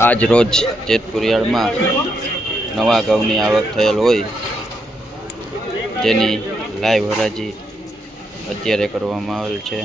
આજ રોજ જેતપુર યાર્ડમાં નવા ઘઉંની આવક થયેલ હોય જેની લાઈવ હરાજી અત્યારે કરવામાં આવેલ છે।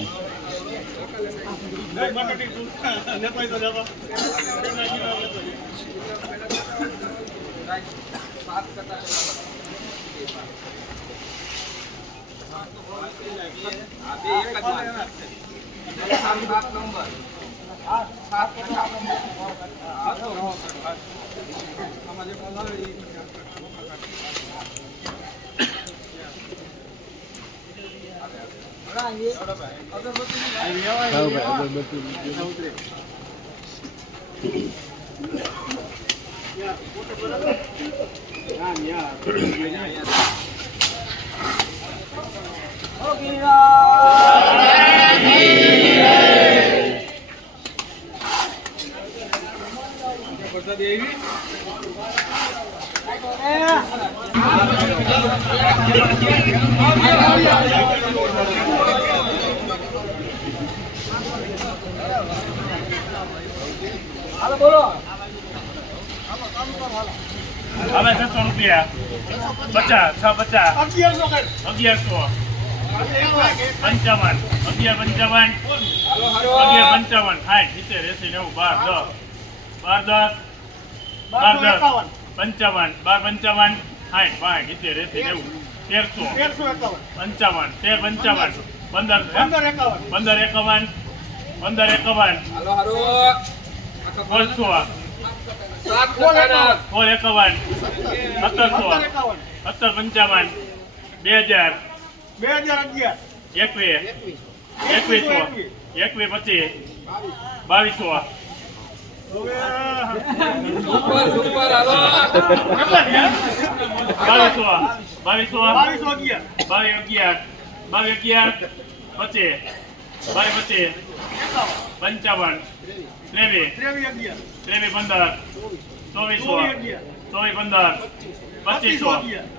હવે 600 રૂપિયા 50 650 1100 55 1155 1155 60 70 80 90 12 10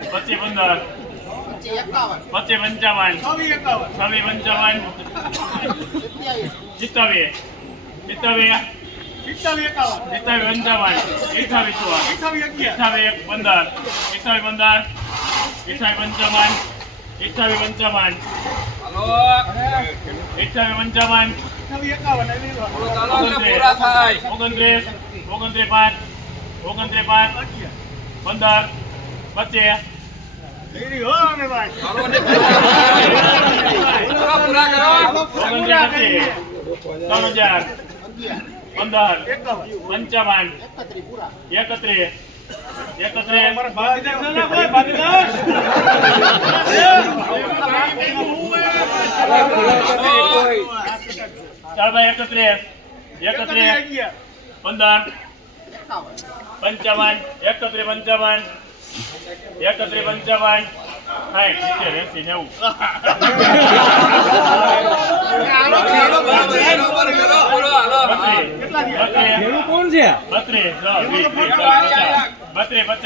55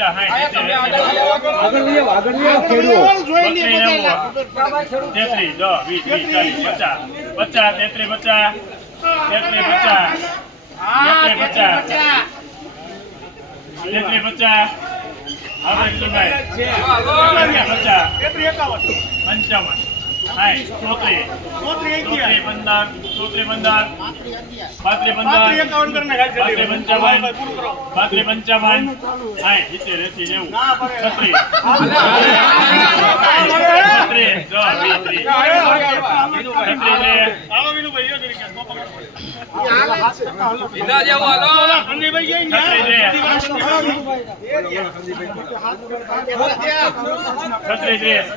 12 55 60 70 80 90 1355 15 51 15 51 37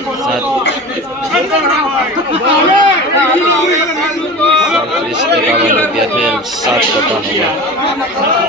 3751 7 37 51 રૂપિયા થયેલ 7 કટાનો ભાવ.